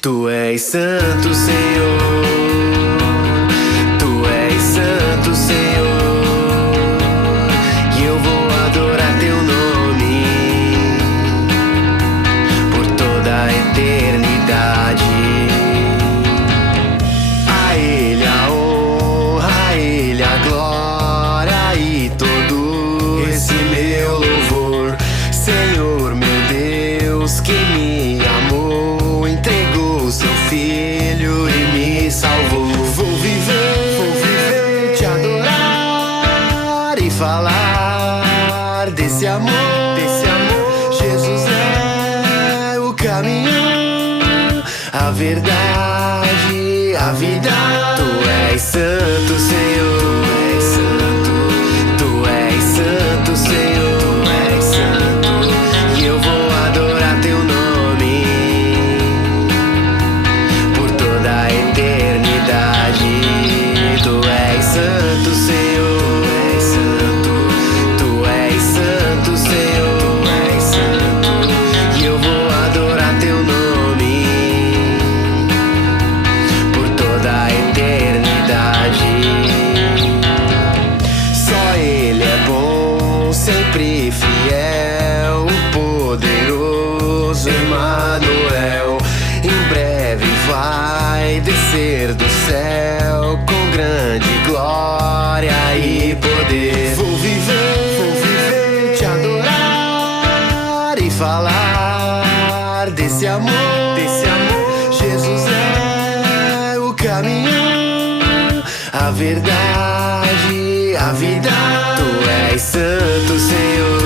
Tu és santo, Senhor. Tu és santo, Senhor. E eu vou adorar teu nome por toda a eternidade. A Ele a honra, a Ele a glória e todo esse meu louvor. Senhor, meu Deus, que me amou, entregou seu filho e me salvou. Vou viver, te adorar e falar desse amor. Jesus é o caminho, a verdade, a vida. Tu és santo, Senhor. Tu és santo, Senhor. Tu és santo. E eu vou adorar teu nome por toda a eternidade. Tu és santo, Senhor. Tu és santo, Senhor. Tu és santo. E eu vou adorar teu nome por toda a eternidade. Só Ele é bom, sempre fiel, o poderoso Emanuel. Em breve vai descer do céu com grande glória e poder. Vou viver, te adorar e falar desse amor. Jesus é o caminho, a verdade, a vida. Tu és santo, Senhor.